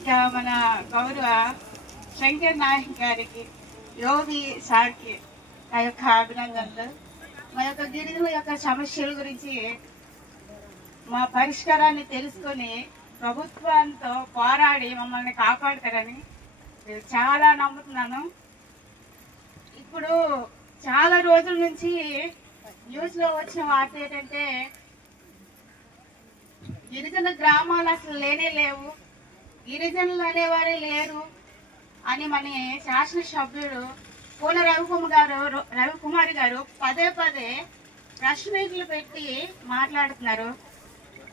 ఇంకా మన గౌరవ శంకర్ నాయక్ గారికి, యోగి సార్కి నా యొక్క అభినందనలు. మా యొక్క గిరిజనుల యొక్క సమస్యల గురించి మా పరిష్కారాన్ని తెలుసుకొని ప్రభుత్వంతో పోరాడి మమ్మల్ని కాపాడతారని నేను చాలా నమ్ముతున్నాను. ఇప్పుడు చాలా రోజుల నుంచి న్యూస్లో వచ్చిన వార్త ఏంటంటే గిరిజన గ్రామాలు అసలు లేనే లేవు, గిరిజనులు అనేవారే లేరు అని మన శాసనసభ్యుడు పూల రవికుమారి గారు పదే పదే ప్రెస్ మీట్లు పెట్టి మాట్లాడుతున్నారు.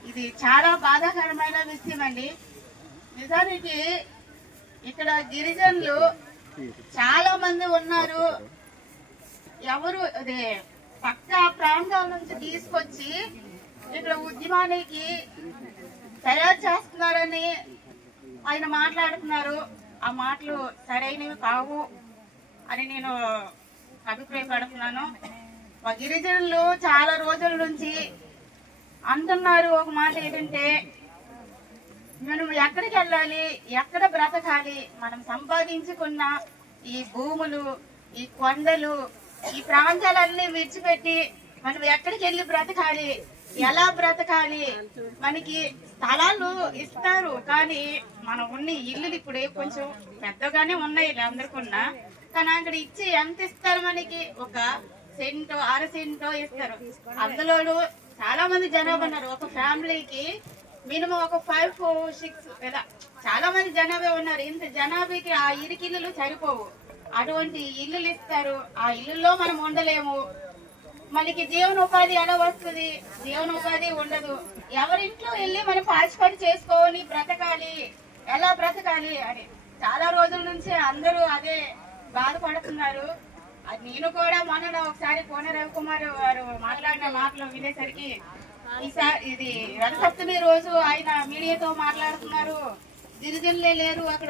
ఇది చాలా బాధాకరమైన విషయం అండి. నిజానికి ఇక్కడ గిరిజనులు చాలా మంది ఉన్నారు. ఎవరు అదే పక్క ప్రాంతాల నుంచి తీసుకొచ్చి ఇక్కడ ఉద్యమానికి తయారు చేస్తున్నారని ఆయన మాట్లాడుతున్నారు. ఆ మాటలు సరైనవి కావు అని నేను అభిప్రాయపడుతున్నాను. మా గిరిజనులు చాలా రోజుల నుంచి అంటున్నారు ఒక మాట ఏంటంటే, మనం ఎక్కడికి వెళ్ళాలి, ఎక్కడ బ్రతకాలి, మనం సంపాదించుకున్న ఈ భూములు, ఈ కొండలు, ఈ ప్రాంతాలన్నీ విడిచిపెట్టి మనం ఎక్కడికి వెళ్ళి బ్రతకాలి, ఎలా బ్రతకాలి, మనకి స్థలాలు ఇస్తారు కానీ మనం ఉన్న ఇల్లులు ఇప్పుడు కొంచెం పెద్దగానే ఉన్నాయి అందరికన్నా, కానీ అక్కడ ఇచ్చి ఎంత ఇస్తారు, మనకి ఒక సెంటో 6 సెంటో ఇస్తారు. అందులోనూ చాలా మంది జనాభా ఉన్నారు. ఒక ఫ్యామిలీకి మినిమం ఒక 5, 6 ఇలా చాలా మంది జనాభా ఉన్నారు. ఇంత జనాభాకి ఆ ఇరికిల్లులు సరిపోవు. అటువంటి ఇల్లులు ఇస్తారు. ఆ ఇల్లులో మనం ఉండలేము. మనకి జీవనోపాధి ఎలా వస్తుంది? జీవనోపాధి ఉండదు. ఎవరింట్లో వెళ్ళి మనం పాచిపడి చేసుకొని బ్రతకాలి, ఎలా బ్రతకాలి అని చాలా రోజుల నుంచి అందరూ అదే బాధపడుతున్నారు. నేను కూడా మొన్న ఒకసారి పూల రవికుమార్ గారు మాట్లాడిన మాటలు వినేసరికి ఈసారి ఇది రథసప్తమి రోజు ఆయన మీడియాతో మాట్లాడుతున్నారు, గిరిజనులే లేరు అక్కడ.